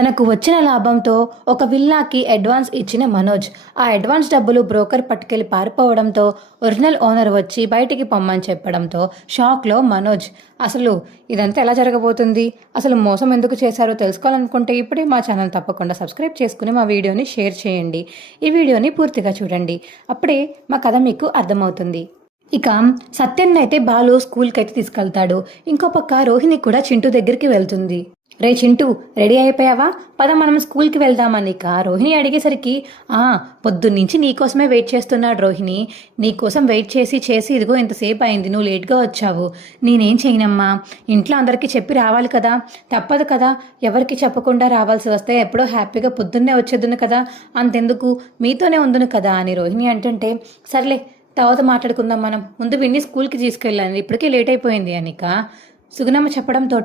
తనకు వచ్చిన లాభంతో ఒక విల్లాకి అడ్వాన్స్ ఇచ్చిన మనోజ్ ఆ అడ్వాన్స్ డబ్బులు బ్రోకర్ పట్టుకెళ్లి పారిపోవడంతో ఒరిజినల్ ఓనర్ వచ్చి బయటికి పొమ్మని చెప్పడంతో షాక్లో మనోజ్. అసలు ఇదంతా ఎలా జరగబోతుంది, అసలు మోసం ఎందుకు చేశారో తెలుసుకోవాలనుకుంటే ఇప్పుడే మా ఛానల్ తప్పకుండా సబ్స్క్రైబ్ చేసుకుని మా వీడియోని షేర్ చేయండి. ఈ వీడియోని పూర్తిగా చూడండి, అప్పుడే మా కథ మీకు అర్థమవుతుంది. ఇక సత్యన్ అయితే బాలు స్కూల్కి అయితే తీసుకెళ్తాడు. ఇంకో పక్క రోహిణి కూడా చింటూ దగ్గరికి వెళ్తుంది. రే చింటూ, రెడీ అయిపోయావా? పద మనం స్కూల్కి వెళ్దామని రోహిణి అడిగేసరికి పొద్దున్నుంచి నీకోసమే వెయిట్ చేస్తున్నాడు రోహిణి. నీకోసం వెయిట్ చేసి ఇదిగో ఇంతసేపు అయింది, నువ్వు లేట్గా వచ్చావు. నేనేం చేయనమ్మా, ఇంట్లో అందరికీ చెప్పి రావాలి కదా, తప్పదు కదా. ఎవరికి చెప్పకుండా రావాల్సి వస్తే ఎప్పుడో హ్యాపీగా పొద్దున్నే వచ్చేద్దును కదా, అంతెందుకు మీతోనే ఉందును కదా అని రోహిణి అంటుంటే, సర్లే తర్వాత మాట్లాడుకుందాం, మనం ముందు విన్ని స్కూల్కి తీసుకెళ్ళాను, ఇప్పటికే లేట్ అయిపోయింది అనిక సుగుణమ్మ చెప్పడంతో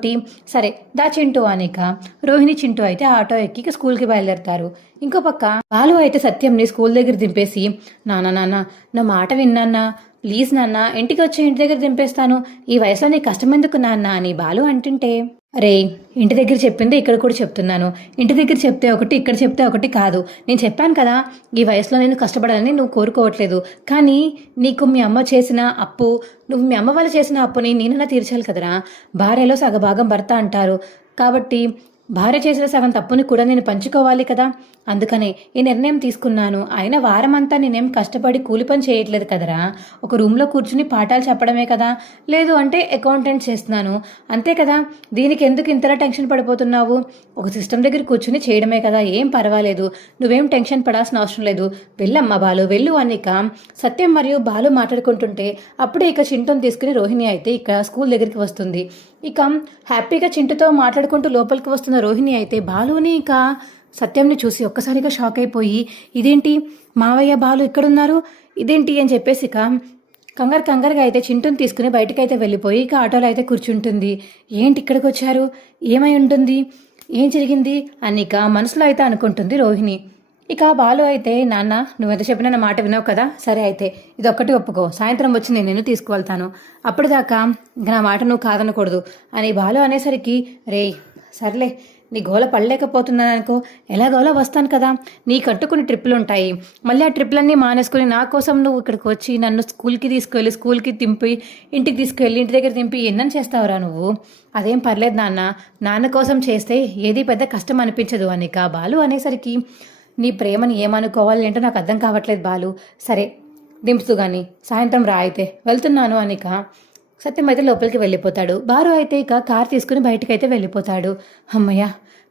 సరే దా చింటూ అనిక రోహిణి చింటూ అయితే ఆటో ఎక్కి స్కూల్కి బయలుదేరతారు. ఇంకో పక్క బాలు అయితే సత్యంని స్కూల్ దగ్గర దింపేసి, నాన్న నా మాట విన్నాన్నా, ప్లీజ్ నాన్న ఇంటికి వచ్చి ఇంటి దగ్గర దింపేస్తాను, ఈ వయసులో నీ కష్టం ఎందుకు నాన్న అని బాలు అంటుంటే, అరే ఇంటి దగ్గర చెప్పింది ఇక్కడ కూడా చెప్తున్నాను, ఇంటి దగ్గర చెప్తే ఒకటి ఇక్కడ చెప్తే ఒకటి కాదు. నేను చెప్పాను కదా ఈ వయసులో నేను కష్టపడాలని నువ్వు కోరుకోవట్లేదు, కానీ నీకు మీ అమ్మ చేసిన అప్పు, నువ్వు మీ అమ్మ వాళ్ళు చేసిన అప్పుని నేనైనా తీర్చాలి కదరా. భార్యలో సగభాగం భర్త అంటారు కాబట్టి భార్య చేసిన సగం తప్పుని కూడా నేను పంచుకోవాలి కదా, అందుకనే ఈ నిర్ణయం తీసుకున్నాను. అయినా వారమంతా నేనేం కష్టపడి కూలి పని చేయట్లేదు కదరా, ఒక రూమ్లో కూర్చుని పాఠాలు చెప్పడమే కదా, లేదు అంటే అకౌంటెంట్ చేస్తున్నాను అంతే కదా, దీనికి ఎందుకు ఇంతలా టెన్షన్ పడిపోతున్నావు? ఒక సిస్టమ్ దగ్గర కూర్చుని చేయడమే కదా, ఏం పర్వాలేదు, నువ్వేం టెన్షన్ పడాల్సిన అవసరం లేదు, వెళ్ళమ్మా బాలు వెళ్ళు అనిక సత్యం మరియు బాలు మాట్లాడుకుంటుంటే అప్పుడే ఇక చింటూని తీసుకుని రోహిణి అయితే ఇక స్కూల్ దగ్గరికి వస్తుంది. ఇక హ్యాపీగా చింటుతో మాట్లాడుకుంటూ లోపలికి వస్తున్న రోహిణి అయితే బాలుని ఇక సత్యంని చూసి ఒక్కసారిగా షాక్ అయిపోయి, ఇదేంటి మావయ్య బాలు ఇక్కడున్నారు, ఇదేంటి అని చెప్పేసి ఇక కంగారుగా అయితే చింటూని తీసుకుని బయటకైతే వెళ్ళిపోయి ఇక ఆటోలో అయితే కూర్చుంటుంది. ఏంటి ఇక్కడికి వచ్చారు, ఏమై ఉంటుంది, ఏం జరిగింది అని ఇక మనసులో అయితే అనుకుంటుంది రోహిణి. ఇక బాలు అయితే, నాన్న నువ్వెంత చెప్పినా నా మాట విన్నావు కదా, సరే అయితే ఇదొక్కటి ఒప్పుకో, సాయంత్రం వచ్చి నేను నిన్ను తీసుకువెళ్తాను, అప్పటిదాకా నా మాట నువ్వు కాదనకూడదు అని బాలు అనేసరికి, రేయ్ సర్లే నీ గోల పడలేకపోతున్నాను అనుకో, ఎలాగోలా వస్తాను కదా, నీ కట్టుకుని ట్రిప్పులు ఉంటాయి, మళ్ళీ ఆ ట్రిప్పులన్నీ మానేసుకుని నా కోసం నువ్వు ఇక్కడికి వచ్చి నన్ను స్కూల్కి తీసుకువెళ్ళి స్కూల్కి దింపి ఇంటికి తీసుకువెళ్ళి ఇంటి దగ్గర దింపి ఎన్నని చేస్తావురా నువ్వు, అదేం పర్లేదు నాన్న కోసం చేస్తే ఏది పెద్ద కష్టం అనిపించదు అనిక బాలు అనేసరికి, నీ ప్రేమని ఏమనుకోవాలి ఏంటో నాకు అర్థం కావట్లేదు బాలు, సరే దింపుతూ కానీ సాయంత్రం రా అయితే వెళ్తున్నాను అనిక సత్యం అయితే లోపలికి వెళ్ళిపోతాడు. బాలు అయితే ఇక కార్ తీసుకుని బయటకైతే వెళ్ళిపోతాడు. అమ్మయ్య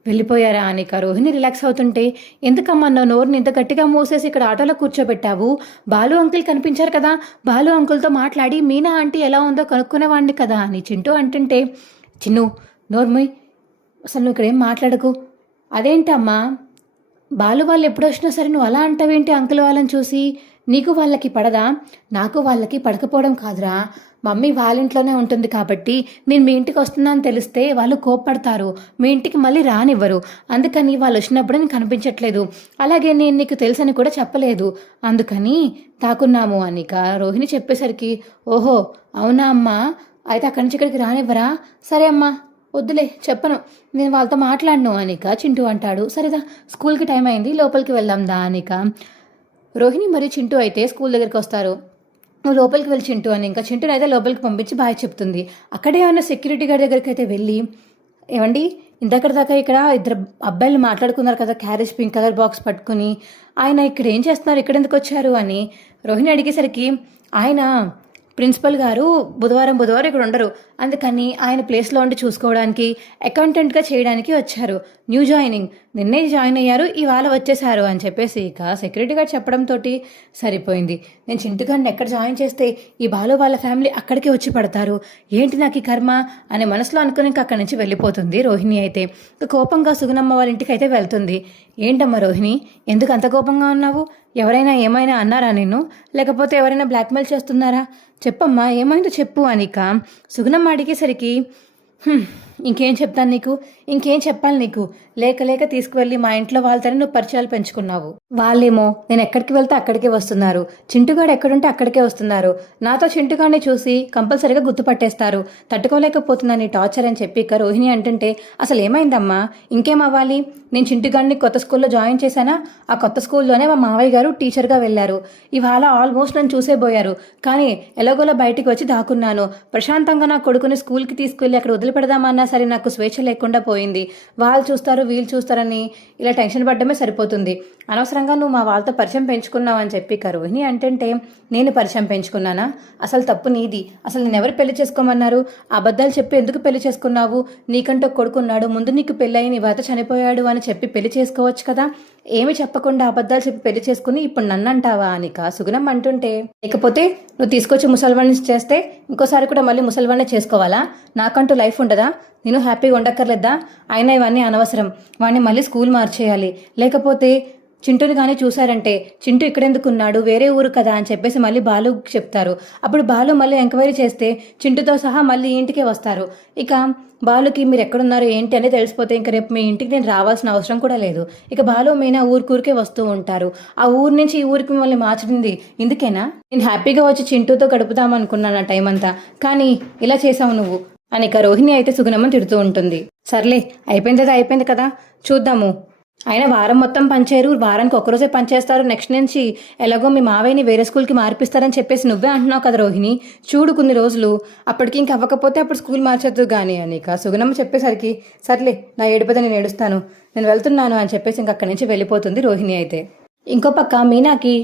వెళ్ళిపోయారా అనిక రోహిణి రిలాక్స్ అవుతుంటే, ఎందుకమ్మా నా నోరుని ఇంత గట్టిగా మూసేసి ఇక్కడ ఆటోలో కూర్చోబెట్టావు, బాలు అంకుల్ కనిపించారు కదా, బాలు అంకుల్తో మాట్లాడి మీనా ఆంటీ ఎలా ఉందో కనుక్కునేవాడిని కదా అని చింటూ అంటుంటే, చిన్ను నోర్ముయ్, అసలు నువ్వు ఇక్కడేం మాట్లాడకు. అదేంటమ్మా బాలు వాళ్ళు ఎప్పుడు వచ్చినా సరే నువ్వు అలా అంటావేంటి అంకుల్ వాళ్ళని చూసి, నీకు వాళ్ళకి పడదా? నాకు వాళ్ళకి పడకపోవడం కాదురా, మమ్మీ వాళ్ళ ఇంట్లోనే ఉంటుంది కాబట్టి నేను మీ ఇంటికి వస్తున్నాను తెలిస్తే వాళ్ళు కోప్పడతారు, మీ ఇంటికి మళ్ళీ రానివ్వరు, అందుకని వాళ్ళు వచ్చినప్పుడు నేను కనిపించట్లేదు, అలాగే నేను నీకు తెలుసని కూడా చెప్పలేదు, అందుకని తాకున్నాము అనిక రోహిణి చెప్పేసరికి, ఓహో అవునా అమ్మా, అయితే అక్కడి నుంచి ఇక్కడికి రానివ్వరా, సరే అమ్మా వద్దులే చెప్పను, నేను వాళ్ళతో మాట్లాడను అనిక చింటూ అంటాడు. సరేదా స్కూల్కి టైం అయింది లోపలికి వెళ్దాం దా అనిక రోహిణి మరియు చింటూ అయితే స్కూల్ దగ్గరికి వస్తారు. నువ్వు లోపలికి వెళ్ళి చింటూ అని ఇంకా చింటూని అయితే లోపలికి పంపించి బాయ్ చెప్తుంది. అక్కడే ఉన్న సెక్యూరిటీ గార్డ్ దగ్గరికి అయితే వెళ్ళి, ఏమండి ఇంతకటి దాకా ఇక్కడ ఇద్దరు అబ్బాయిలు మాట్లాడుకున్నారు కదా క్యారేజ్ పింక్ కలర్ బాక్స్ పట్టుకుని, ఆయన ఇక్కడ ఏం చేస్తున్నారు, ఇక్కడ ఎందుకు వచ్చారు అని రోహిణి అడిగేసరికి, ఆయన ప్రిన్సిపల్ గారు బుధవారం ఇక్కడ ఉండరు, అందుకని ఆయన ప్లేస్లో ఉండి చూసుకోవడానికి అకౌంటెంట్గా చేయడానికి వచ్చారు, న్యూ జాయినింగ్, నిన్నే జాయిన్ అయ్యారు, ఇవాళ వచ్చేసారు అని చెప్పేసి ఇక సెక్యూరిటీ గార్డ్ చెప్పడంతో సరిపోయింది, నేను చింటుగాడిని ఎక్కడ జాయిన్ చేస్తే ఈ బాలు వాళ్ళ ఫ్యామిలీ అక్కడికి వచ్చి పడతారు, ఏంటి నాకు ఈ కర్మ అని మనసులో అనుకుని ఇంక అక్కడి నుంచి వెళ్ళిపోతుంది రోహిణి అయితే. కోపంగా సుగుణమ్మ వాళ్ళ ఇంటికి అయితే వెళ్తుంది. ఏంటమ్మా రోహిణి ఎందుకు అంత కోపంగా ఉన్నావు, ఎవరైనా ఏమైనా అన్నారా నిన్ను, లేకపోతే ఎవరైనా బ్లాక్మెయిల్ చేస్తున్నారా, చెప్పమ్మా ఏమైందో చెప్పు అనిక సుగుణమ్మ అడిగేసరికి, ఇంకేం చెప్తాను నీకు, ఇంకేం చెప్పాలి నీకు? లేక లేక తీసుకువెళ్ళి మా ఇంట్లో వాళ్ళతోనే నువ్వు పరిచయాలు పెంచుకున్నావు. వాళ్ళేమో నేను ఎక్కడికి వెళ్తే అక్కడికే వస్తున్నారు. చింటుగాడు ఎక్కడుంటే అక్కడికే వస్తున్నారు. నాతో చింటుగాడిని చూసి కంపల్సరీగా గుర్తుపట్టేస్తారు. తట్టుకోలేకపోతున్నాను నీ టార్చర్ అని చెప్పి ఇక రోహిణి అంటుంటే, అసలు ఏమైందమ్మా? ఇంకేం అవ్వాలి? నేను చింటుగాడిని కొత్త స్కూల్లో జాయిన్ చేశానా? ఆ కొత్త స్కూల్లోనే మా మావయ్య గారు టీచర్గా వెళ్ళారు. ఇవాళ ఆల్మోస్ట్ నన్ను చూసేబోయారు. కానీ ఎలాగోలా బయటికి వచ్చి దాక్కున్నాను. ప్రశాంతంగా నా కొడుకుని స్కూల్కి తీసుకెళ్ళి అక్కడ వదిలిపెడదామన్నా సరే నాకు స్వేచ్ఛ లేకుండా పోయింది. వాళ్ళు చూస్తారు వీళ్ళు చూస్తారని ఇలా టెన్షన్ పడ్డమే సరిపోతుంది. అనవసరంగా నువ్వు మా వాళ్ళతో పరిచయం పెంచుకున్నావు అని చెప్పి రోహిణి అంటుంటే, నేను పరిచయం పెంచుకున్నానా? అసలు తప్పు నీది. అసలు నేను ఎవరు పెళ్లి చేసుకోమన్నారు? అబద్ధాలు చెప్పి ఎందుకు పెళ్లి చేసుకున్నావు? నీకంటూ కొడుకున్నాడు, ముందు నీకు పెళ్ళయి నీ భర్త చనిపోయాడు అని చెప్పి పెళ్లి చేసుకోవచ్చు కదా. ఏమి చెప్పకుండా అబద్ధాలు చెప్పి పెళ్లి చేసుకుని ఇప్పుడు నన్ను అంటావా అనిక సుగుణం అంటుంటే, లేకపోతే నువ్వు తీసుకొచ్చి ముసల్వాణ్ణి చేస్తే ఇంకోసారి కూడా మళ్ళీ ముసల్వాణ్ణి చేసుకోవాలా? నాకంటూ లైఫ్ ఉండదా? నేను హ్యాపీగా ఉండక్కర్లేదా? అయినా ఇవన్నీ అనవసరం. వాడిని మళ్ళీ స్కూల్ మార్చేయాలి. లేకపోతే చింటూని కానీ చూశారంటే, చింటూ ఇక్కడెందుకున్నాడు, వేరే ఊరు కదా అని చెప్పేసి మళ్ళీ బాలు చెప్తారు. అప్పుడు బాలు మళ్ళీ ఎంక్వైరీ చేస్తే చింటూతో సహా మళ్ళీ ఇంటికే వస్తారు. ఇక బాలుకి మీరు ఎక్కడున్నారు ఏంటి అని తెలిసిపోతే ఇంక రేపు మీ ఇంటికి నేను రావాల్సిన అవసరం కూడా లేదు. ఇక బాలు మీనా ఊరికే వస్తూ ఉంటారు. ఆ ఊరు నుంచి ఈ ఊరికి మిమ్మల్ని మార్చింది ఇందుకేనా? నేను హ్యాపీగా వచ్చి చింటూతో గడుపుదామనుకున్నాను ఆ టైం అంతా, కానీ ఇలా చేసావు నువ్వు అని ఇక రోహిణి అయితే సుగుణమ్మని తిడుతూ ఉంటుంది. సర్లే, అయిపోయింది కదా, చూద్దాము. అయినా వారం మొత్తం పనిచేయరు, వారానికి ఒక్కరోజే పనిచేస్తారు. నెక్స్ట్ నుంచి ఎలాగో మీ మావయ్యని వేరే స్కూల్కి మార్పిస్తారని చెప్పేసి నువ్వే అంటున్నావు కదా రోహిణి. చూడు కొన్ని రోజులు, అప్పటికి ఇంక అవ్వకపోతే అప్పుడు స్కూల్ మార్చొద్దు కానీ అని ఇక సుగుణమ్మ చెప్పేసరికి, సర్లే నా ఏడుపద నేను ఏడుస్తాను, నేను వెళ్తున్నాను అని చెప్పేసి ఇంక అక్కడి నుంచి వెళ్ళిపోతుంది రోహిణి అయితే. ఇంకో పక్క మీనాకి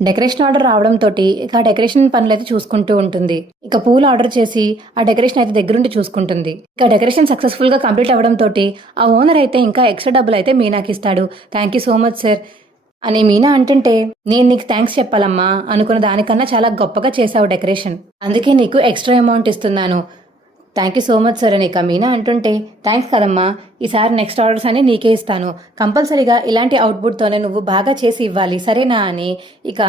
డెకరేషన్ ఆర్డర్ రావడంతో ఇక ఆ డెకరేషన్ పనులు అయితే చూసుకుంటూ ఉంటుంది. ఇక పూలు ఆర్డర్ చేసి ఆ డెకరేషన్ అయితే దగ్గరుండి చూసుకుంటుంది. ఇక డెకరేషన్ సక్సెస్ఫుల్ గా కంప్లీట్ అవ్వడంతో ఆ ఓనర్ అయితే ఇంకా ఎక్స్ట్రా డబ్బులు అయితే మీనాకి ఇస్తాడు. Thank you so much sir అని మీనా అంటుంటే, నేను నీకు థ్యాంక్స్ చెప్పాలమ్మా, అనుకున్న దానికన్నా చాలా గొప్పగా చేశావు డెకరేషన్, అందుకే నీకు ఎక్స్ట్రా అమౌంట్ ఇస్తున్నాను. Thank you so much sir అని ఇక మీనా అంటుంటే, థ్యాంక్స్ కదమ్మా, ఈసారి నెక్స్ట్ ఆర్డర్స్ అన్ని నీకే ఇస్తాను, కంపల్సరీగా ఇలాంటి అవుట్పుట్తోనే నువ్వు బాగా చేసి ఇవ్వాలి సరేనా అని ఇక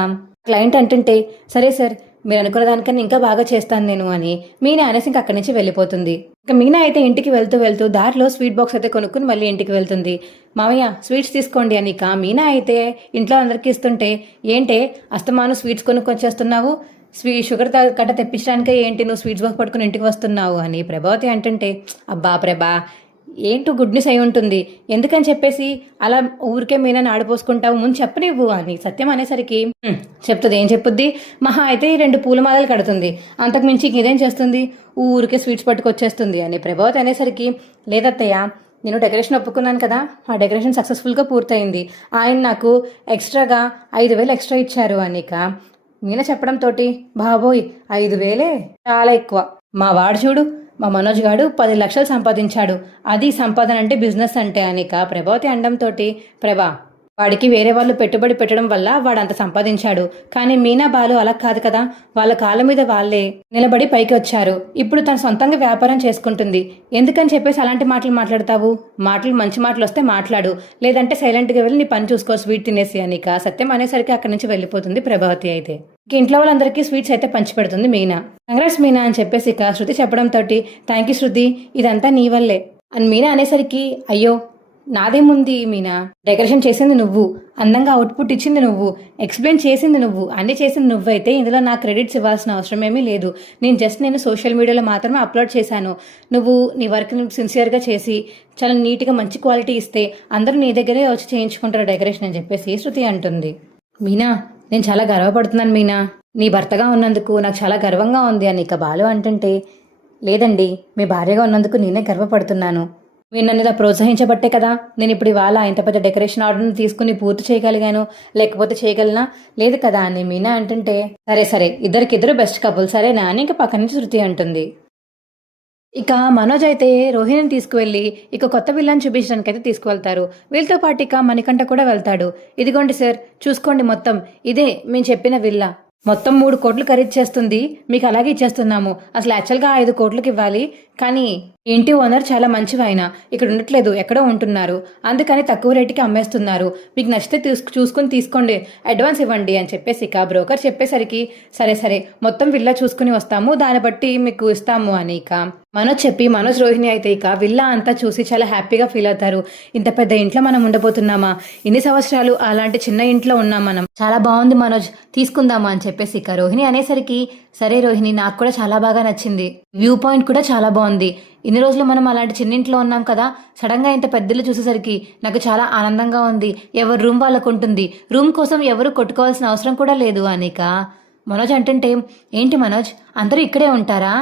క్లయింట్ అంటుంటే, సరే సార్ మీరు అనుకున్న దానికన్నా ఇంకా బాగా చేస్తాను నేను అని మీనా అనేసి ఇంక అక్కడి నుంచి వెళ్ళిపోతుంది. ఇక మీనా అయితే ఇంటికి వెళ్తూ దారిలో స్వీట్ బాక్స్ అయితే కొనుక్కుని మళ్ళీ ఇంటికి వెళ్తుంది. మావయ్య స్వీట్స్ తీసుకోండి అని ఇక మీనా అయితే ఇంట్లో అందరికీ ఇస్తుంటే, ఏంటే అస్తమాను స్వీట్స్ కొనుక్కొచ్చేస్తున్నావు, షుగర్ కట్ట తెప్పించడానికే ఏంటి నువ్వు స్వీట్స్ బాక్స్ పట్టుకుని ఇంటికి వస్తున్నావు అని ప్రభావతి అంటుంటే, అబ్బా ప్రభా ఏంటో గుడ్ న్యూస్ అయి ఉంటుంది, ఎందుకని చెప్పేసి అలా ఊరికే మీనని ఆడిపోసుకుంటావు, ముందు చెప్పనివ్వు అని సత్యం అనేసరికి, చెప్తుంది. ఏం చెప్పుద్ది, మహా అయితే 2 పూలమాలలు కడుతుంది, అంతకుమించి ఇదేం చేస్తుంది, ఊరికే స్వీట్స్ పట్టుకొచ్చేస్తుంది అని ప్రభావతి అనేసరికి, లేదత్తయ్య నేను డెకరేషన్ ఒప్పుకున్నాను కదా, ఆ డెకరేషన్ సక్సెస్ఫుల్గా పూర్తయింది, ఆయన నాకు ఎక్స్ట్రాగా 5,000 ఎక్స్ట్రా ఇచ్చారు అనిక మీనా చెప్పడంతో, బాబోయ్ 5,000 చాలా ఎక్కువ, మా వాడు చూడు మా మనోజ్ గాడు 10 లక్షలు సంపాదించాడు, అది సంపాదన అంటే బిజినెస్ అంటే అనిక ప్రభావతి అనడంతో, ప్రభా వాడికి వేరే వాళ్ళు పెట్టుబడి పెట్టడం వల్ల వాడు అంత సంపాదించాడు, కానీ మీనా బాలు అలా కాదు కదా, వాళ్ళ కాళ్ళ మీద వాళ్ళే నిలబడి పైకి వచ్చారు, ఇప్పుడు తను సొంతంగా వ్యాపారం చేసుకుంటుంది, ఎందుకని చెప్పేసి అలాంటి మాటలు మాట్లాడతావు, మంచి మాటలు వస్తే మాట్లాడు, లేదంటే సైలెంట్గా వెళ్ళి నీ పని చూసుకో స్వీట్ తినేసి అనిక సత్యం అనేసరికి అక్కడి నుంచి వెళ్ళిపోతుంది ప్రభావతి అయితే. ఇంట్లో వాళ్ళందరికీ స్వీట్స్ అయితే పంచిపెడుతుంది మీనా. కంగ్రాట్స్ మీనా అని చెప్పేసి ఇక శృతి చెప్పడంతో, థ్యాంక్ యూ శృతి, ఇదంతా నీ వల్లే అని మీనా అనేసరికి, అయ్యో నాదేముంది మీనా, డెకరేషన్ చేసింది నువ్వు, అందంగా అవుట్పుట్ ఇచ్చింది నువ్వు, ఎక్స్ప్లెయిన్ చేసింది నువ్వు, అన్ని చేసింది నువ్వైతే ఇందులో నా క్రెడిట్స్ ఇవ్వాల్సిన అవసరం ఏమీ లేదు, నేను సోషల్ మీడియాలో మాత్రమే అప్లోడ్ చేశాను, నువ్వు నీ వర్క్ని సిన్సియర్గా చేసి చాలా నీట్గా మంచి క్వాలిటీ ఇస్తే అందరూ నీ దగ్గరే వచ్చి చేయించుకుంటారు డెకరేషన్ అని చెప్పేసి శృతి అంటుంది. మీనా నేను చాలా గర్వపడుతున్నాను మీనా, నీ భర్తగా ఉన్నందుకు నాకు చాలా గర్వంగా ఉంది అని ఇక బాలు అంటుంటే, లేదండి మీ భార్యగా ఉన్నందుకు నేనే గర్వపడుతున్నాను, మీరు నన్ను ఇలా ప్రోత్సహించబట్టే కదా నేను ఇప్పుడు ఇవాళ ఇంత పెద్ద డెకరేషన్ ఆర్డర్ని తీసుకుని పూర్తి చేయగలిగాను, లేకపోతే చేయగలనా, లేదు కదా అని మీనా అంటుంటే, సరే ఇద్దరికిద్దరు బెస్ట్ కపుల్ సరేనా అని ఇంక పక్క నుంచి శృతి అంటుంది. ఇక మనోజ్ అయితే రోహిణిని తీసుకువెళ్ళి ఇక కొత్త విల్లాన్ని చూపించడానికి అయితే తీసుకువెళ్తారు. వీళ్ళతో పాటు ఇక మణికంఠ కూడా వెళ్తాడు. ఇదిగోండి సార్ చూసుకోండి, మొత్తం ఇదే మేము చెప్పిన విల్లా, మొత్తం 3 కోట్లు ఖరీదు చేస్తుంది, మీకు అలాగే ఇచ్చేస్తున్నాము, అసలు యాక్చువల్గా 5 కోట్లకి ఇవ్వాలి, కానీ ఇంటి ఓనర్ చాలా మంచివాయన, ఇక్కడ ఉండట్లేదు, ఎక్కడో ఉంటున్నారు, అందుకని తక్కువ రేటుకి అమ్మేస్తున్నారు, మీకు నచ్చితే చూసుకుని తీసుకోండి, అడ్వాన్స్ ఇవ్వండి అని చెప్పేసి ఇక బ్రోకర్ చెప్పేసరికి సరే సరే మొత్తం విల్లా చూసుకుని వస్తాము, దాన్ని బట్టి మీకు ఇస్తాము అని ఇక మనోజ్ చెప్పి మనోజ్ రోహిణి అయితే ఇక విల్లా అంతా చూసి చాలా హ్యాపీగా ఫీల్ అవుతారు. ఇంత పెద్ద ఇంట్లో మనం ఉండబోతున్నామా, ఇన్ని సంవత్సరాలు అలాంటి చిన్న ఇంట్లో ఉన్నాం మనం, చాలా బాగుంది మనోజ్, తీసుకుందామా అని చెప్పేసి ఇక రోహిణి అనేసరికి సరే రోహిణి, నాకు కూడా చాలా బాగా నచ్చింది, వ్యూ పాయింట్ కూడా చాలా బాగుంది, ఇన్ని రోజులు మనం అలాంటి చిన్నింట్లో ఉన్నాం కదా, సడన్ గా ఇంత పెద్దలు చూసేసరికి నాకు చాలా ఆనందంగా ఉంది, ఎవరు రూమ్ వాళ్ళకు ఉంటుంది, రూమ్ కోసం ఎవరు కొట్టుకోవాల్సిన అవసరం కూడా లేదు అనిక మనోజ్ అంటుంటే ఏంటి మనోజ్ అందరూ ఇక్కడే ఉంటారా,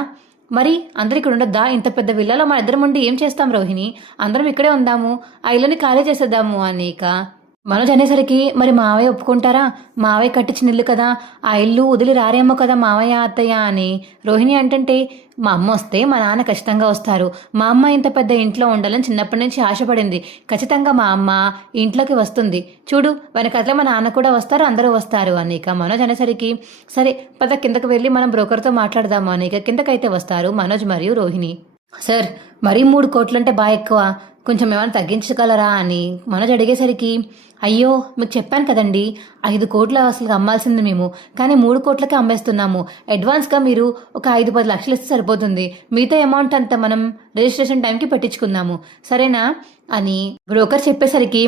మరి అందరు ఇక్కడ ఉండొద్దా, ఇంత పెద్ద విల్లాలో మన ఇద్దరం ఉండి ఏం చేస్తాం రోహిణి, అందరం ఇక్కడే ఉందాము, ఆ ఇల్లుని ఖాళీ చేసేద్దాము అనిక మనోజ్ అనేసరికి మరి మావయ్య ఒప్పుకుంటారా, మావయ్య కట్టించిన ఇల్లు కదా, ఆ ఇల్లు వదిలి రారేమో కదా మావయ్య అత్తయ్య అని రోహిణి అంటుంటే మా అమ్మ వస్తే మా నాన్న ఖచ్చితంగా వస్తారు, మా అమ్మ ఇంత పెద్ద ఇంట్లో ఉండాలని చిన్నప్పటి నుంచి ఆశపడింది, ఖచ్చితంగా మా అమ్మ ఇంట్లోకి వస్తుంది, చూడు వెనకట్లే మా నాన్న కూడా వస్తారు, అందరూ వస్తారు అనిక మనోజ్ అనేసరికి సరే పద కిందకు వెళ్ళి మనం బ్రోకర్తో మాట్లాడదాము అనిక కిందకైతే వస్తారు మనోజ్ మరియు రోహిణి. సార్ మరీ 3 కోట్లంటే బాగా ఎక్కువ, కొంచెం ఏమైనా తగ్గించగలరా అని మనోజ్ అడిగేసరికి అయ్యో మీకు చెప్పాను కదండి 5 కోట్ల అసలు అమ్మాల్సింది మేము, కానీ 3 కోట్లకే అమ్మేస్తున్నాము, అడ్వాన్స్గా మీరు ఒక 5-10 లక్షలు ఇస్తే సరిపోతుంది, మిగతా అమౌంట్ అంతా మనం రిజిస్ట్రేషన్ టైంకి పెట్టించుకుందాము సరేనా అని బ్రోకర్ చెప్పేసరికి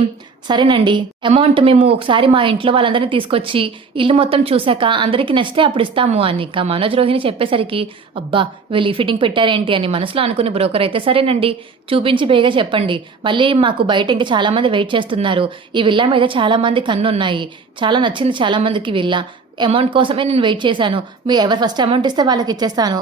సరేనండి, అమౌంట్ మేము ఒకసారి మా ఇంట్లో వాళ్ళందరినీ తీసుకొచ్చి ఇల్లు మొత్తం చూశాక అందరికీ నచ్చితే అప్పుడు ఇస్తాము అని ఇక మనోజ్ రోహిణి చెప్పేసరికి అబ్బా వీళ్ళు ఈ ఫిట్టింగ్ పెట్టారేంటి అని మనసులో అనుకుని బ్రోకర్ అయితే సరేనండి చూపించి బేగా చెప్పండి, మళ్ళీ మాకు బయట ఇంకా చాలా మంది వెయిట్ చేస్తున్నారు, ఈ విల్లా మీద చాలా మంది కన్నున్నాయి, చాలా నచ్చింది చాలా మందికి విల్లా, అమౌంట్ కోసమే నేను వెయిట్ చేశాను, మీరు ఎవరు ఫస్ట్ అమౌంట్ ఇస్తే వాళ్ళకి ఇచ్చేస్తాను,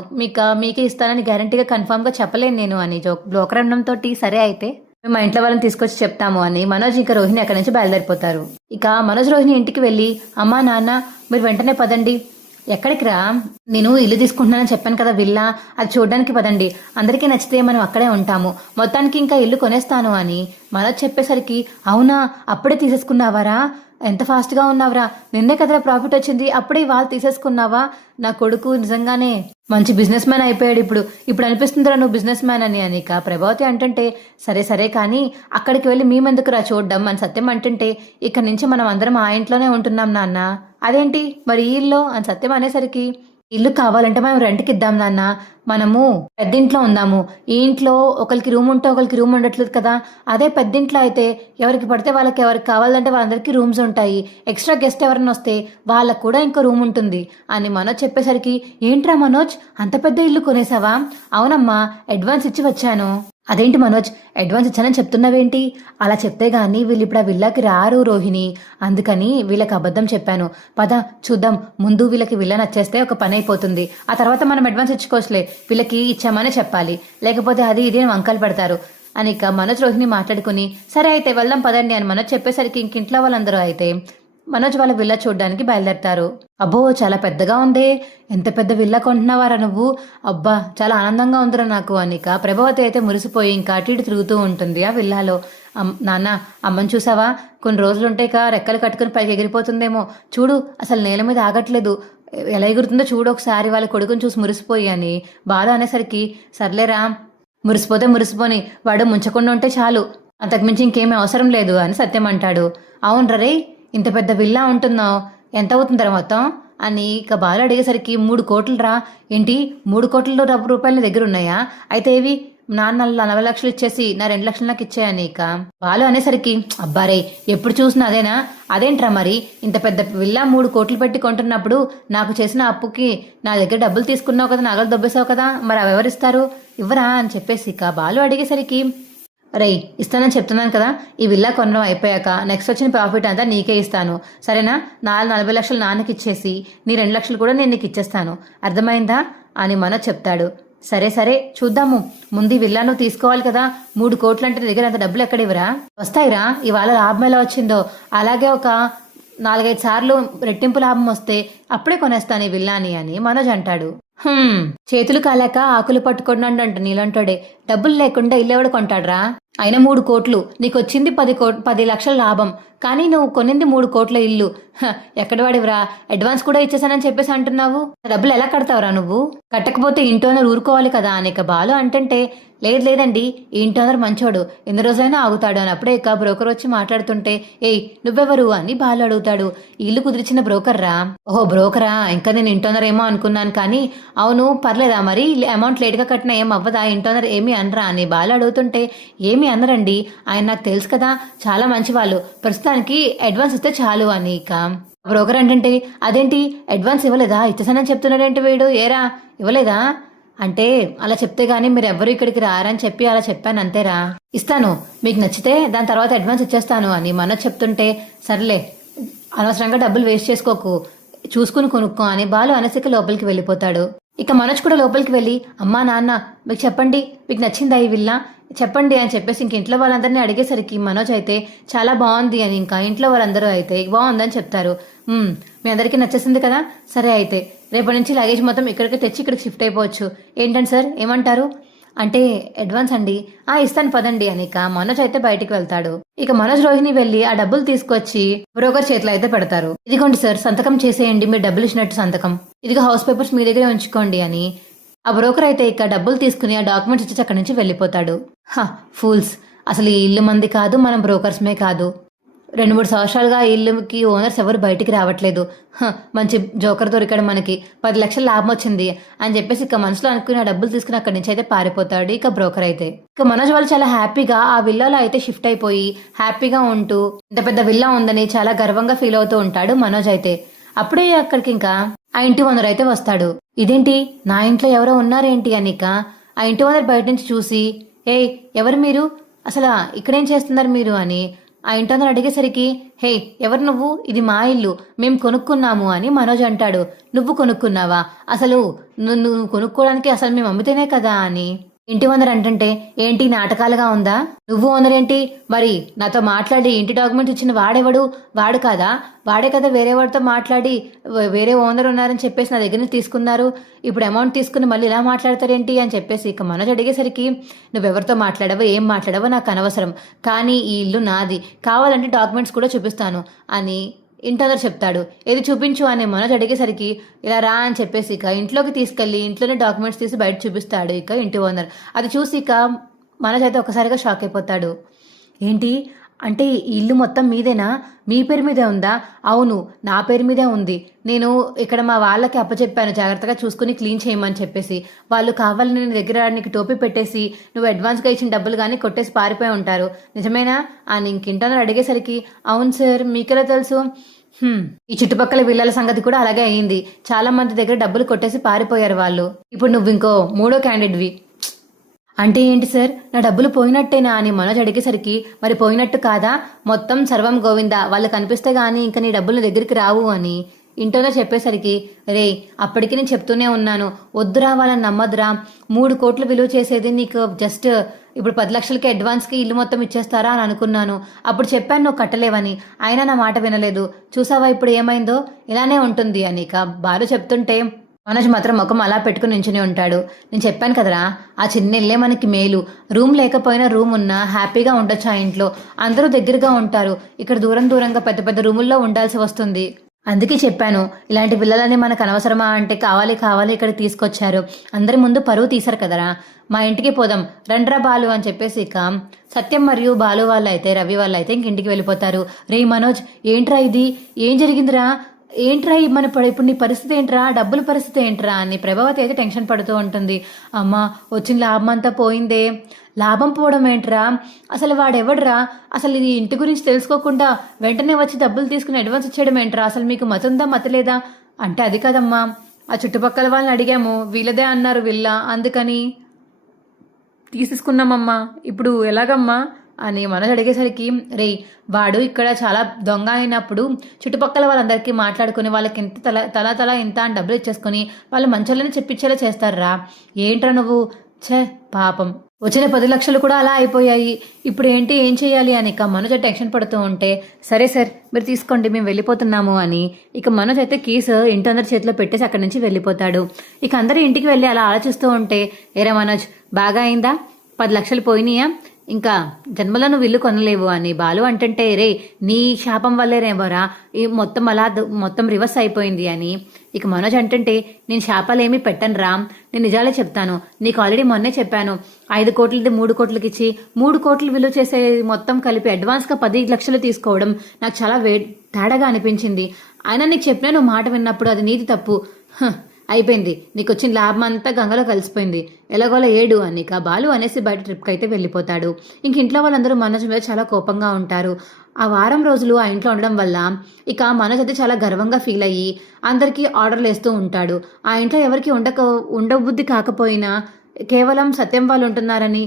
మీకే ఇస్తానని గ్యారంటీగా కన్ఫర్మ్గా చెప్పలేను నేను అని బ్రోకర్ అనడంతో సరే అయితే మేము మా ఇంట్లో వాళ్ళని తీసుకొచ్చి చెప్తాము అని మనోజ్ ఇంకా రోహిణి అక్కడి నుంచి బయలుదేరిపోతారు. ఇక మనోజ్ రోహిణి ఇంటికి వెళ్ళి అమ్మా నాన్న మీరు వెంటనే పదండి, ఎక్కడికి రా, నేను ఇల్లు తీసుకుంటున్నానని చెప్పాను కదా విల్లా, అది చూడడానికి పదండి, అందరికీ నచ్చితే మనం అక్కడే ఉంటాము, మొత్తానికి ఇంకా ఇల్లు కొనేస్తాను అని మనోజ్ చెప్పేసరికి అవునా అప్పుడే తీసేసుకున్నావారా, ఎంత ఫాస్ట్గా ఉన్నావురా, నిన్నే కదరా ప్రాఫిట్ వచ్చింది, అప్పుడే వాళ్ళు తీసేసుకున్నావా, నా కొడుకు నిజంగానే మంచి బిజినెస్ మ్యాన్ అయిపోయాడు, ఇప్పుడు అనిపిస్తుందిరా నువ్వు బిజినెస్ మ్యాన్ అని అనిక ప్రభావతి అంటుంటే సరే సరే కానీ అక్కడికి వెళ్ళి మేమెందుకురా చూడడం అని సత్యం అంటుంటే ఇక్కడ నుంచి మనం అందరం ఆ ఇంట్లోనే ఉంటున్నాం నాన్న, అదేంటి మరి ఈ ఇల్లు అని సత్యం అనేసరికి ఇల్లు కావాలంటే మనం రెంట్కి ఇద్దాం నాన్న, మనము పెద్దింట్లో ఉందాము, ఈ ఇంట్లో ఒకరికి రూమ్ ఉంటే ఒకరికి రూమ్ ఉండట్లేదు కదా, అదే పెద్దింట్లో అయితే ఎవరికి పడితే వాళ్ళకి ఎవరికి కావాలంటే వాళ్ళందరికీ రూమ్స్ ఉంటాయి, ఎక్స్ట్రా గెస్ట్ ఎవరైనా వస్తే వాళ్ళకు కూడా ఇంకో రూమ్ ఉంటుంది అని మనోజ్ చెప్పేసరికి ఏంట్రా మనోజ్ అంత పెద్ద ఇల్లు కొనేసావా, అవునమ్మా అడ్వాన్స్ ఇచ్చి వచ్చాను, అదేంటి మనోజ్ అడ్వాన్స్ ఇచ్చానని చెప్తున్నావేంటి, అలా చెప్తే గానీ వీళ్ళు ఇప్పుడు ఆ విల్లాకి రారు రోహిణి, అందుకని వీళ్ళకి అబద్ధం చెప్పాను, పద చూద్దాం, ముందు వీళ్ళకి విల్ల నచ్చేస్తే ఒక పని అయిపోతుంది, ఆ తర్వాత మనం అడ్వాన్స్ ఇచ్చుకోవచ్చులే, వీళ్ళకి ఇచ్చామనే చెప్పాలి, లేకపోతే అది ఇది వంకలు పెడతారు అని ఇక మనోజ్ రోహిణి మాట్లాడుకుని సరే అయితే వెళ్దాం పదండి అని మనోజ్ చెప్పేసరికి ఇంకింట్లో వాళ్ళందరూ అయితే మనోజ్ వాళ్ళ విల్లా చూడడానికి బయలుదేరతారు. అబ్బో చాలా పెద్దగా ఉందే, ఎంత పెద్ద విల్లా కొంటున్నావారా నువ్వు, అబ్బా చాలా ఆనందంగా ఉందిరా నాకు అనిక ప్రభావతి అయితే మురిసిపోయి ఇంకా అటు ఇటు తిరుగుతూ ఉంటుంది ఆ విల్లాలో. నాన్న అమ్మని చూసావా, కొన్ని రోజులుంటే ఇక రెక్కలు కట్టుకుని పైకి ఎగిరిపోతుందేమో, చూడు అసలు నేల మీద ఆగట్లేదు, ఎలా ఎగురుతుందో చూడు ఒకసారి, వాళ్ళ కొడుకుని చూసి మురిసిపోయి అని బాలు అనేసరికి సర్లేరా మురిసిపోతే మురిసిపోని, వాడు ముంచకుండా ఉంటే చాలు, అంతకుమించి ఇంకేమీ అవసరం లేదు అని సత్యం అంటాడు. అవును రే ఇంత పెద్ద విల్లా ఉంటున్నావు, ఎంత అవుతుందరా మొత్తం అని ఇక బాలు అడిగేసరికి 3 కోట్లు రా, ఏంటి 3 కోట్ల రూపాయల దగ్గర ఉన్నాయా, అయితే ఇవి నాన్న 40 లక్షలు ఇచ్చేసి నా 2 లక్షలు నాకు ఇచ్చాయని ఇక బాలు అనేసరికి అబ్బారే ఎప్పుడు చూసినా అదేనా, అదేంట్రా మరి ఇంత పెద్ద విల్లా 3 కోట్లు పెట్టి కొంటున్నప్పుడు నాకు చేసిన అప్పుకి నా దగ్గర డబ్బులు తీసుకున్నావు కదా, నగలు దొబ్బేసావు కదా, మరి అవి ఎవరిస్తారు, ఇవ్వరా అని చెప్పేసి ఇక బాలు అడిగేసరికి రేయ్ ఇస్తానని చెప్తున్నాను కదా, ఈ విల్లా కొనడం అయిపోయాక నెక్స్ట్ వచ్చిన ప్రాఫిట్ అంతా నీకే ఇస్తాను సరేనా, 40 లక్షలు నాన్నకి ఇచ్చేసి నీ 2 లక్షలు కూడా నేను నీకు ఇచ్చేస్తాను, అర్థమైందా అని మనోజ్ చెప్తాడు. సరే సరే చూద్దాము, ముందు ఈ విల్లా నువ్వు తీసుకోవాలి కదా, 3 కోట్లు అంటే దగ్గర అంత డబ్బులు ఎక్కడివరా, వస్తాయిరా, ఇవాళ లాభం ఎలా వచ్చిందో అలాగే ఒక 4-5 సార్లు రెట్టింపు లాభం వస్తే అప్పుడే కొనేస్తాను ఈ విల్లాని అని మనోజ్ అంటాడు. చేతులు కాలాక ఆకులు పట్టుకోండి అంట నీలంటాడే, డబ్బులు లేకుండా ఇల్లు ఎవడు కొంటాడ్రా, అయినా 3 కోట్లు నీకు వచ్చింది 10 లక్షల లాభం, కానీ నువ్వు కొనింది 3 కోట్ల ఇల్లు, ఎక్కడ వాడివరా, అడ్వాన్స్ కూడా ఇచ్చేసానని చెప్పేసి అంటున్నావు, డబ్బులు ఎలా కడతావురా నువ్వు కట్టకపోతే ఇంటి ఓనర్ ఊరుకోవాలి కదా అని ఇక బాలు అంటుంటే లేదండి ఈ ఇంటి ఓనర్ మంచోడు ఎన్ని రోజులైనా ఆగుతాడు అని అప్పుడే ఇక బ్రోకర్ వచ్చి మాట్లాడుతుంటే ఏయ్ నువ్వెవరు అని బాలు అడుగుతాడు. ఈ ఇల్లు కుదిరిచిన బ్రోకర్ రా. ఓహో బ్రోకరా, ఇంకా నేను ఇంటి ఓనర్ ఏమో అనుకున్నాను కానీ అవును పర్లేదా మరి అమౌంట్ లేట్గా కట్టినా ఏం అవ్వదా ఇంటి ఓనర్ ఏమీ అనరా అని బాలు అడుగుతుంటే ఏమీ అనరండి, ఆయన నాకు తెలుసు కదా చాలా మంచి వాళ్ళు, ప్రస్తుతానికి అడ్వాన్స్ ఇస్తే చాలు అని ఇక బ్రోకర్ అంటే అదేంటి అడ్వాన్స్ ఇవ్వలేదా ఇచ్చేసానని చెప్తున్నాడేంటి వీడు, ఏరా ఇవ్వలేదా అంటే అలా చెప్తే గానీ మీరు ఎవ్వరు ఇక్కడికి రారని చెప్పి అలా చెప్పాను అంతేరా, ఇస్తాను మీకు నచ్చితే దాని తర్వాత అడ్వాన్స్ ఇచ్చేస్తాను అని మనోజ్ చెప్తుంటే సర్లే అనవసరంగా డబ్బులు వేస్ట్ చేసుకోకు చూసుకుని కొనుక్కో అని బాలు అనసిక లోపలికి వెళ్ళిపోతాడు. ఇక మనోజ్ కూడా లోపలికి వెళ్ళి అమ్మా నాన్న మీకు చెప్పండి మీకు నచ్చిందా ఈ విల్లా చెప్పండి అని చెప్పేసి ఇంక ఇంట్లో వాళ్ళందరినీ అడిగేసరికి మనోజ్ అయితే చాలా బాగుంది అని ఇంకా ఇంట్లో వాళ్ళందరూ అయితే బాగుందని చెప్తారు. మీ అందరికీ నచ్చేసింది కదా, సరే అయితే రేపటి నుంచి లగేజ్ మొత్తం ఇక్కడికి తెచ్చి ఇక్కడికి షిఫ్ట్ అయిపోవచ్చు, ఏంటండి సార్ ఏమంటారు అంటే అడ్వాన్స్ అండి ఇస్తాను పదండి అని ఇక మనోజ్ అయితే బయటికి వెళ్తాడు. ఇక మనోజ్ రోహిణి వెళ్ళి ఆ డబ్బులు తీసుకొచ్చి బ్రోకర్ చేతిలో అయితే పెడతారు. ఇదిగోండి సార్ సంతకం చేసేయండి, మీరు డబ్బులు ఇచ్చినట్టు సంతకం, ఇదిగో హౌస్ పేపర్స్ మీ దగ్గరే ఉంచుకోండి అని ఆ బ్రోకర్ అయితే ఇక డబ్బులు తీసుకుని ఆ డాక్యుమెంట్స్ ఇచ్చి అక్కడి నుంచి వెళ్ళిపోతాడు. ఫూల్స్, అసలు ఈ ఇల్లు మంది కాదు మనం బ్రోకర్స్మే కాదు, 2-3 సంవత్సరాలుగా ఈ ఇల్లుకి ఓనర్స్ ఎవరు బయటికి రావట్లేదు, మంచి జోకర్ దొరికాడు మనకి 10 లక్షల లాభం వచ్చింది అని చెప్పేసి ఇక మనసులో అనుకుని ఆ డబ్బులు తీసుకుని అక్కడి నుంచి అయితే పారిపోతాడు ఇక బ్రోకర్ అయితే. ఇక మనోజ్ వాళ్ళు చాలా హ్యాపీగా ఆ విల్లాలో అయితే షిఫ్ట్ అయిపోయి హ్యాపీగా ఉంటూ ఇంత పెద్ద విల్లా ఉందని చాలా గర్వంగా ఫీల్ అవుతూ ఉంటాడు మనోజ్ అయితే. అప్పుడే అక్కడికి ఇంకా ఆ ఇంటి ఓనర్ అయితే వస్తాడు. ఇదేంటి నా ఇంట్లో ఎవరో ఉన్నారేంటి అనిక ఆ ఇంటి ఓనర్ బయట నుంచి చూసి ఏయ్ ఎవరు మీరు, అసలు ఇక్కడేం చేస్తున్నారు మీరు అని ఆ ఇంటి ఓనర్ అడిగేసరికి హే ఎవరు నువ్వు, ఇది మా ఇల్లు మేము కొనుక్కున్నాము అని మనోజ్ అంటాడు. నువ్వు కొనుక్కున్నావా, అసలు నువ్వు కొనుక్కోవడానికి అసలు మేము అమ్మితేనే కదా అని ఇంటి ఓనర్ అంటే ఏంటి నాటకాలుగా ఉందా, నువ్వు ఓనర్ ఏంటి మరి నాతో మాట్లాడి ఇంటి డాక్యుమెంట్స్ ఇచ్చిన వాడెవడు, వాడు కాదా, వాడే కదా వేరే వాడితో మాట్లాడి వేరే ఓనర్ ఉన్నారని చెప్పేసి నా దగ్గర నుంచి తీసుకున్నారు, ఇప్పుడు అమౌంట్ తీసుకుని మళ్ళీ ఇలా మాట్లాడతారేంటి అని చెప్పేసి ఇక మనోజ్ అడిగేసరికి నువ్వెవరితో మాట్లాడావో ఏం మాట్లాడావో నాకు అనవసరం, కానీ ఈ ఇల్లు నాది, కావాలంటే డాక్యుమెంట్స్ కూడా చూపిస్తాను అని ఇంటి ఓనర్ చెప్తాడు. ఏది చూపించు అని మనోజ్ అడిగేసరికి ఇలా రా అని చెప్పేసి ఇక ఇంట్లోకి తీసుకెళ్లి ఇంట్లోనే డాక్యుమెంట్స్ తీసి బయట చూపిస్తాడు ఇక ఇంటి ఓనర్. అది చూసి ఇక మనోజ్ అయితే ఒకసారిగా షాక్ అయిపోతాడు. ఏంటి అంటే ఈ ఇల్లు మొత్తం మీదేనా, మీ పేరు మీదే ఉందా, అవును నా పేరు మీదే ఉంది, నేను ఇక్కడ మా వాళ్ళకి అప్పచెప్పాను జాగ్రత్తగా చూసుకుని క్లీన్ చేయమని చెప్పేసి, వాళ్ళు కావాలని నేను దగ్గర నీకు టోపీ పెట్టేసి నువ్వు అడ్వాన్స్గా ఇచ్చిన డబ్బులు కానీ కొట్టేసి పారిపోయి ఉంటారు, నిజమేనా అని ఇంకింటో అడిగేసరికి అవును సార్ మీకెలా తెలుసు, ఈ చుట్టుపక్కల విల్లాల సంగతి కూడా అలాగే అయ్యింది, చాలా మంది దగ్గర డబ్బులు కొట్టేసి పారిపోయారు వాళ్ళు, ఇప్పుడు నువ్వు ఇంకో 3వ క్యాండిడేట్వి. అంటే ఏంటి సార్ నా డబ్బులు పోయినట్టేనా అని మనోజ్ అడిగేసరికి మరి పోయినట్టు కాదా, మొత్తం సర్వం గోవిందా, వాళ్ళు కనిపిస్తే గానీ ఇంకా నీ డబ్బులు దగ్గరికి రావు అని ఇంటోనే చెప్పేసరికి రే అప్పటికి నేను చెప్తూనే ఉన్నాను వద్దురా వాళ్ళని నమ్మద్దురా, 3 కోట్లు విలువ చేసేది నీకు జస్ట్ ఇప్పుడు 10 లక్షలకి అడ్వాన్స్కి ఇల్లు మొత్తం ఇచ్చేస్తారా అని అనుకున్నాను, అప్పుడు చెప్పాను నువ్వు కట్టలేవని, అయినా నా మాట వినలేదు, చూసావా ఇప్పుడు ఏమైందో, ఇలానే ఉంటుంది అని ఇక బాలు చెప్తుంటే మనోజ్ మాత్రం ముఖం అలా పెట్టుకుని నించుని ఉంటాడు. నేను చెప్పాను కదరా ఆ చిన్న ఇల్లే మనకి మేలు, రూమ్ లేకపోయినా రూమ్ ఉన్నా హ్యాపీగా ఉండొచ్చు ఆ ఇంట్లో, అందరూ దగ్గరగా ఉంటారు, ఇక్కడ దూరంగా పెద్ద పెద్ద రూముల్లో ఉండాల్సి వస్తుంది, అందుకే చెప్పాను ఇలాంటి పిల్లలని మనకు అనవసరమా అంటే కావాలి ఇక్కడ తీసుకొచ్చారు, అందరి ముందు పరువు తీశారు కదరా, మా ఇంటికి పోదాం రండ్రా బాలు అని చెప్పేసి ఇక సత్యం మరియు బాలు వాళ్ళు అయితే రవి వాళ్ళు అయితే ఇంక ఇంటికి వెళ్ళిపోతారు. రే మనోజ్ ఏంట్రా ఇది, ఏం జరిగిందిరా, ఏంట్రా మన ఇప్పుడు నీ పరిస్థితి ఏంట్రా, డబ్బుల పరిస్థితి ఏంట్రా అని ప్రభావతి అయితే టెన్షన్ పడుతూ ఉంటుంది. అమ్మా వచ్చిన లాభం అంతా పోయిందే, లాభం పోవడం ఏంట్రా, అసలు వాడెవడ్రా, అసలు ఇది ఇంటి గురించి తెలుసుకోకుండా వెంటనే వచ్చి డబ్బులు తీసుకుని అడ్వాన్స్ ఇచ్చేయడం ఏంట్రా, అసలు మీకు మతుందా మతలేదా అంటే అది కాదమ్మా ఆ చుట్టుపక్కల వాళ్ళని అడిగాము వీళ్ళదే అన్నారు విల్లా, అందుకని తీసేసుకున్నామమ్మా, ఇప్పుడు ఎలాగమ్మా అని మనోజ్ అడిగేసరికి రే వాడు ఇక్కడ చాలా దొంగ అయినప్పుడు చుట్టుపక్కల వాళ్ళందరికీ మాట్లాడుకుని వాళ్ళకి ఇంత తల ఇంత అని డబ్బులు ఇచ్చేసుకుని వాళ్ళు మంచోళ్ళని చెప్పించేలా చేస్తారా, ఏంట్రా నువ్వు పాపం వచ్చిన 10 లక్షలు కూడా అలా అయిపోయాయి, ఇప్పుడు ఏంటి ఏం చేయాలి అని ఇక మనోజ్ టెన్షన్ పడుతూ ఉంటే సరే సార్ మీరు తీసుకోండి మేము వెళ్ళిపోతున్నాము అని ఇక మనోజ్ అయితే కీస్ ఇంటి అందరి చేతిలో పెట్టేసి అక్కడి నుంచి వెళ్ళిపోతాడు. ఇక అందరూ ఇంటికి వెళ్ళి అలా ఆలోచిస్తూ ఉంటే ఏరా మనోజ్ బాగా అయిందా, 10 లక్షలు పోయినాయా, ఇంకా జన్మలో నువ్వు ఇల్లు కొనలేవు అని బాలు అంటుంటే రే నీ శాపం వల్లేనేమోరా ఈ మొత్తం అలా మొత్తం రివర్స్ అయిపోయింది అని ఇక మనోజ్ అంటుంటే నేను శాపాలేమీ పెట్టను రామ్, నేను నిజాలే చెప్తాను. నీకు ఆల్రెడీ మొన్నే చెప్పాను 5 కోట్లది 3 కోట్లకి ఇచ్చి 3 కోట్లు విలువ చేసే మొత్తం కలిపి అడ్వాన్స్గా 10 లక్షలు తీసుకోవడం నాకు చాలా తేడాగా అనిపించింది. అయినా నీకు చెప్పినా నువ్వు మాట విన్నప్పుడు అది నీది తప్పు. అయిపోయింది, నీకు వచ్చిన లాభం అంతా గంగలో కలిసిపోయింది, ఎలాగోలా ఏడు అని ఇక బాలు అనేసి బయట ట్రిప్కి అయితే వెళ్ళిపోతాడు. ఇంక ఇంట్లో వాళ్ళందరూ మనోజ్ మీద చాలా కోపంగా ఉంటారు. ఆ వారం రోజులు ఆ ఇంట్లో ఉండడం వల్ల ఇక మనోజ్ అయితే చాలా గర్వంగా ఫీల్ అయ్యి అందరికీ ఆర్డర్లు వేస్తూ ఉంటాడు. ఆ ఇంట్లో ఎవరికి ఉండబుద్ధి కాకపోయినా కేవలం సత్యం వాళ్ళు ఉంటున్నారని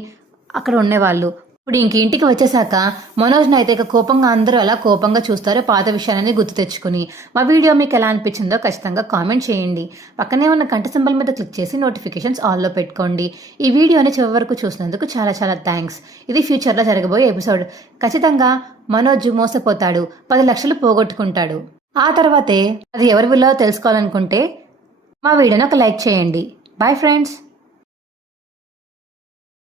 అక్కడ ఉండేవాళ్ళు. ఇప్పుడు ఇంటికి వచ్చేసాక మనోజ్ని అయితే ఇక కోపంగా అందరూ అలా కోపంగా చూస్తారు పాత విషయాలని గుర్తు తెచ్చుకుని. మా వీడియో మీకు ఎలా అనిపించిందో ఖచ్చితంగా కామెంట్ చేయండి. పక్కనే ఉన్న గంట సింబల్ మీద క్లిక్ చేసి నోటిఫికేషన్స్ ఆల్లో పెట్టుకోండి. ఈ వీడియోని చివరి వరకు చూసినందుకు చాలా చాలా థ్యాంక్స్. ఇది ఫ్యూచర్లో జరగబోయే ఎపిసోడ్. ఖచ్చితంగా మనోజ్ మోసపోతాడు, 10 లక్షలు పోగొట్టుకుంటాడు. ఆ తర్వాతే అది ఎవరి విల్లో తెలుసుకోవాలనుకుంటే మా వీడియోని ఒక లైక్ చేయండి. Bye friends.